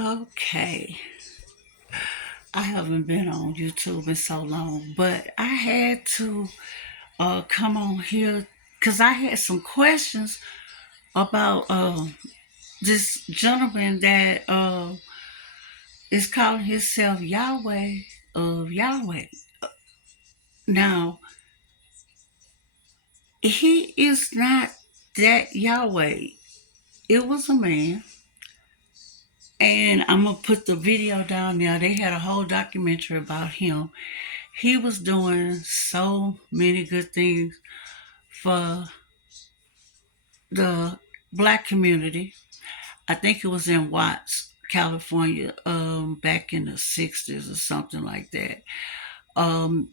Okay. I haven't been on YouTube in so long, but I had to come on here because I had some questions about this gentleman that is calling himself Yahweh of Yahweh. Now, he is not that Yahweh. It was a man, and I'm gonna put the video down there. They had a whole documentary about him. He was doing so many good things for the black community. I think it was in Watts, California, back in the 60s or something like that. Um,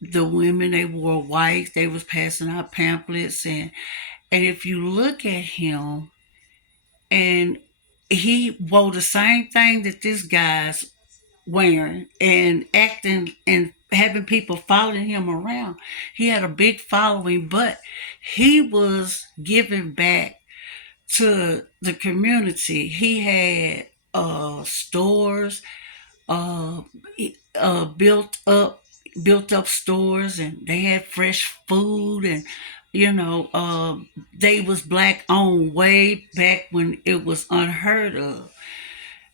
the women, they wore white, they was passing out pamphlets, and if you look at him, and he wore the same thing that this guy's wearing and acting and having people following him around. He had a big following, but he was giving back to the community. He had stores, uh, built up stores, and they had fresh food, and they was black owned way back when it was unheard of.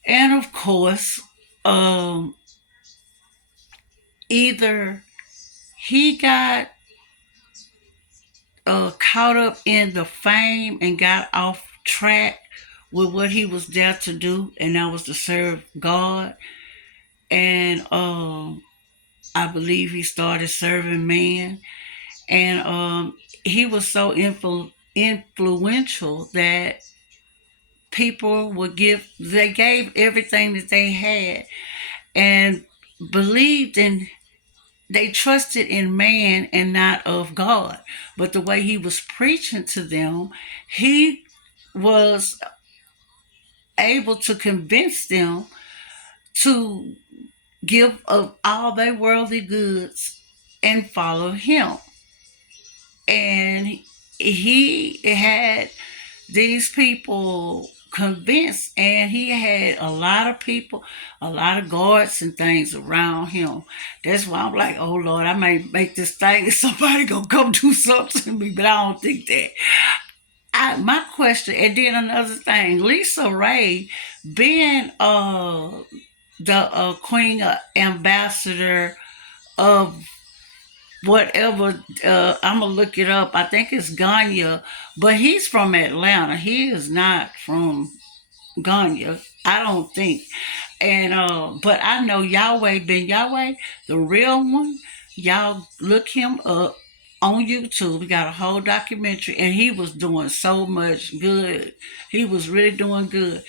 And of course, um, either he got caught up in the fame and got off track with what he was there to do, and that was to serve God. And I believe he started serving man, and he was so influential that people would give. They gave everything that they had and believed in. They trusted in man and not of God. But the way he was preaching to them, he was able to convince them to give up all their worldly goods and follow him. And he had these people convinced, and he had a lot of people, a lot of guards and things around him. That's why I'm like, oh Lord, I might make this thing and somebody gonna come do something to me, but I don't think that. My question, and then another thing, Lisa Ray being the queen ambassador of whatever, I'm gonna look it up. I think it's Ganya, but he's from Atlanta. He is not from Ganya, I don't think. And but I know Yahweh Ben Yahweh, the real one. Y'all look him up on YouTube. We got a whole documentary, and he was doing so much good. He was really doing good.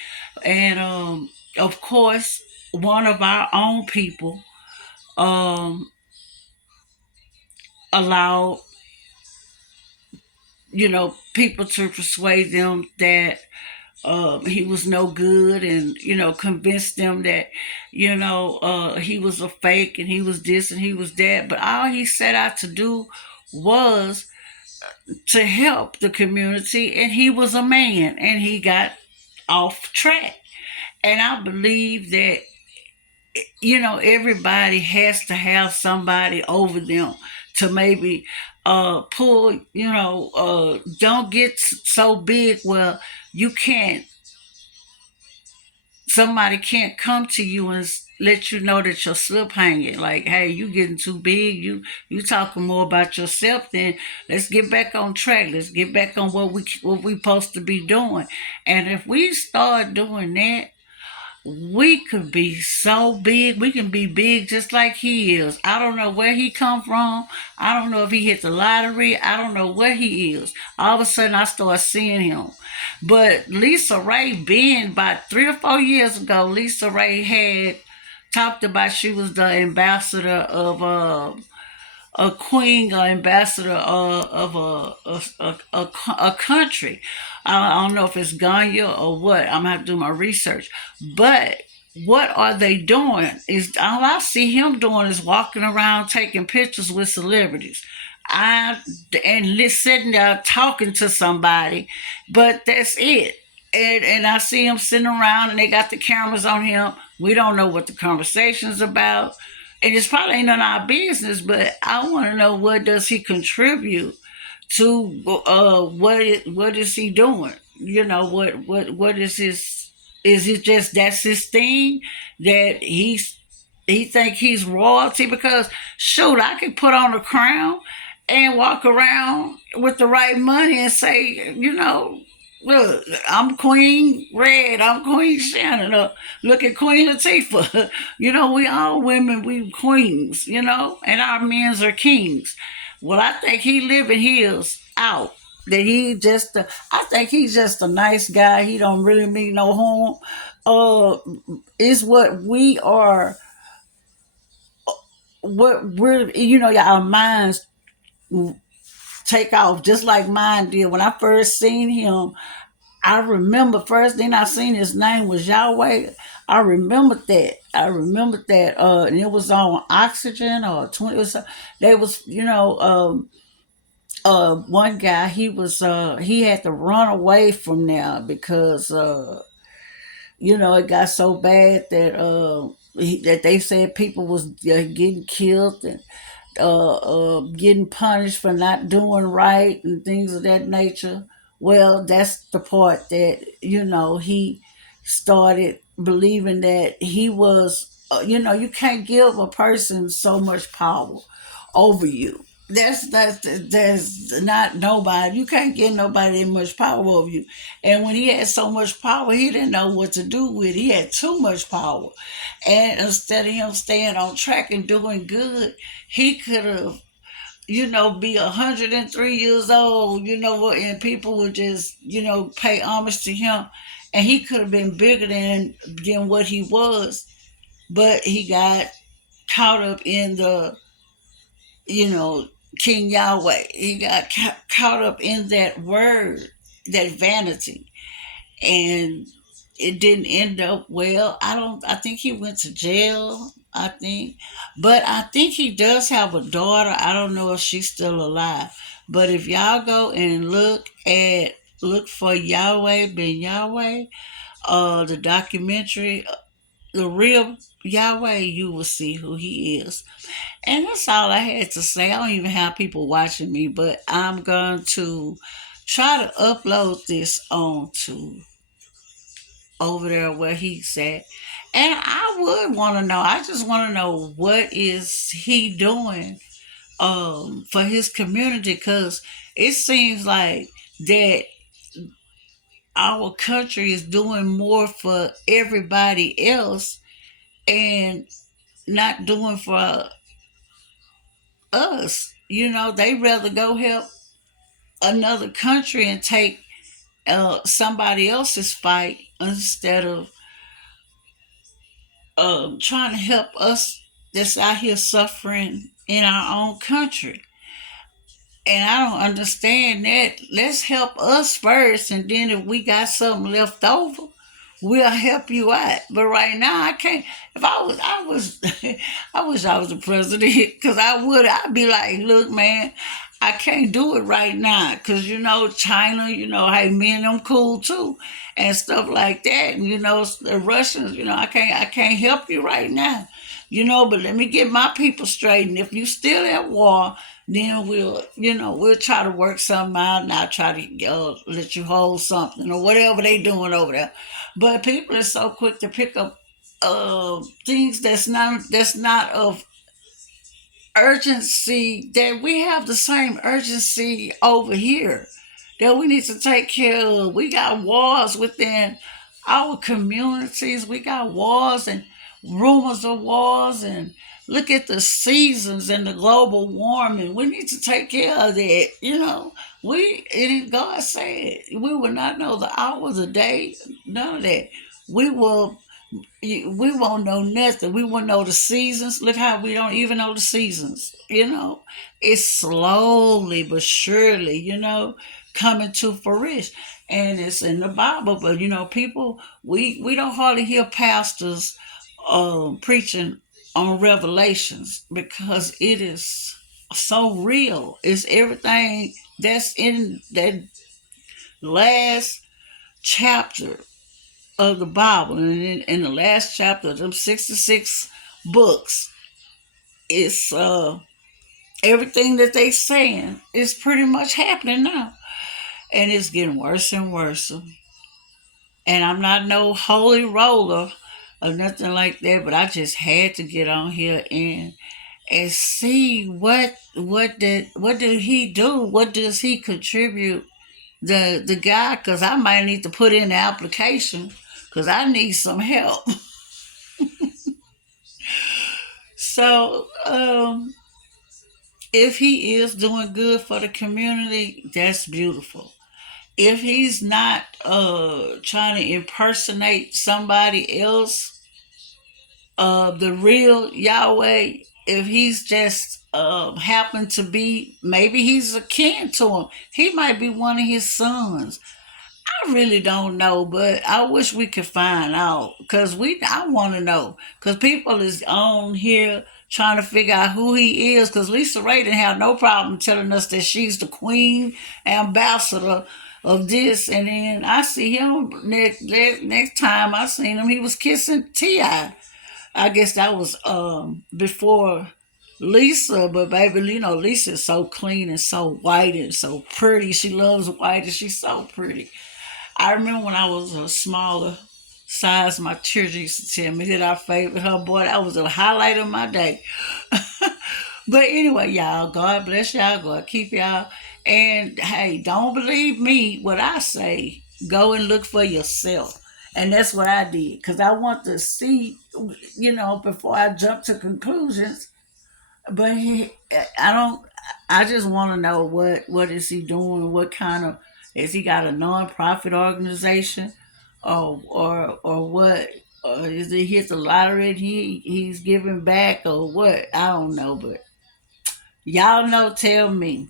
And of course, one of our own people um allowed people to persuade them that he was no good, and convinced them that he was a fake, and he was this and he was that. But all he set out to do was to help the community, and he was a man, and he got off track. And I believe that everybody has to have somebody over them to maybe pull, don't get so big where you can't, somebody can't come to you and let you know that your slip hanging. Like, hey, you getting too big. You talking more about yourself. Then let's get back on track. Let's get back on what we supposed to be doing. And if we start doing that, we could be so big. We can be big just like he is. I don't know where he come from. I don't know if he hit the lottery. I don't know what he is. All of a sudden, I start seeing him. But Lisa Ray, being about 3 or 4 years ago, Lisa Ray had talked about she was the ambassador of a queen or ambassador of a country. I don't know if it's Ganya or what. I'm gonna have to do my research. But what are they doing? Is all I see him doing is walking around taking pictures with celebrities. I and sitting there talking to somebody, but that's it. and I see him sitting around and they got the cameras on him. We don't know what the conversation's about. And it's probably ain't none of our business, but I want to know, what does he contribute to, what is he doing? What is it just that's his thing, that he think he's royalty? Because shoot, I could put on a crown and walk around with the right money and say, look, I'm Queen Red, I'm Queen Shannon, look at Queen Latifah. We all women, we queens, and our men's are kings. Well, I think he living his out. That I think he's just a nice guy. He don't really mean no harm. Is what we are, what we're, our minds take off just like mine did. When I first seen him, I remember first thing I seen, his name was Yahweh. I remembered that. And it was on Oxygen or 20. They was, one guy, he had to run away from there because it got so bad that that they said people was getting killed and getting punished for not doing right and things of that nature. Well, that's the part that he started believing that he was. You can't give a person so much power over you. That's not nobody. You can't give nobody that much power over you. And when he had so much power, he didn't know what to do with it. He had too much power. And instead of him staying on track and doing good, he could have, be 103 years old, and people would just, pay homage to him. And he could have been bigger than what he was, but he got caught up in the, you know, King Yahweh. He got caught up in that word, that vanity, and it didn't end up well. I think he went to jail. I think, but I think he does have a daughter. I don't know if she's still alive. But if y'all go and look for Yahweh Ben Yahweh, the documentary, the real Yahweh, you will see who he is. And that's all I had to say. I don't even have people watching me, but I'm going to try to upload this on to over there where he's at. And I would want to know. I just want to know, what is he doing for his community, because it seems like that our country is doing more for everybody else and not doing for us. They rather go help another country and take somebody else's fight instead of trying to help us that's out here suffering in our own country. And I don't understand that. Let's help us first, and then if we got something left over, we'll help you out. But right now, I can't. If I was, I wish I was the president, because I'd be like, look, man, I can't do it right now, because China, hey, me and them cool too, and stuff like that. And the Russians, I can't help you right now. But let me get my people straight. And if you still at war, then we'll try to work something out, and I'll try to let you hold something or whatever they doing over there. But people are so quick to pick up things that's not of urgency, that we have the same urgency over here that we need to take care of. We got wars within our communities. We got wars and rumors of wars, and look at the seasons and the global warming. We need to take care of that. God said we will not know the hour, the day, none of that. We will we won't know nothing. We won't know the seasons. Look how we don't even know the seasons. It's slowly but surely, coming to fruition. And it's in the Bible. But people, we don't hardly hear pastors preaching on Revelations, because it is so real. It's everything that's in that last chapter of the Bible, and in the last chapter of them 66 books, it's everything that they saying is pretty much happening now, and it's getting worse and worse. And I'm not no holy roller or nothing like that, but I just had to get on here and see what did he do? What does he contribute? The guy, because I might need to put in the application because I need some help. So if he is doing good for the community, that's beautiful. If he's not trying to impersonate somebody else, the real Yahweh, if he's just happened to be, maybe he's a kin to him, he might be one of his sons. I really don't know, but I wish we could find out because I want to know because people is on here trying to figure out who he is because Lisa Ray didn't have no problem telling us that she's the queen ambassador of this, and then I see him next time I seen him, he was kissing Ti. I guess that was before Lisa, but baby, Lisa is so clean and so white and so pretty. She loves white and she's so pretty. I remember when I was a smaller size, my children used to tell me that I favored her. Boy, that was the highlight of my day. But anyway, y'all, God bless y'all. God keep y'all. And hey, don't believe me what I say. Go and look for yourself. And that's what I did because I want to see, before I jump to conclusions. But I don't. I just want to know what is he doing? What kind of is he got a nonprofit organization, or what? Or is he hit the lottery and he's giving back or what? I don't know, but y'all know. Tell me.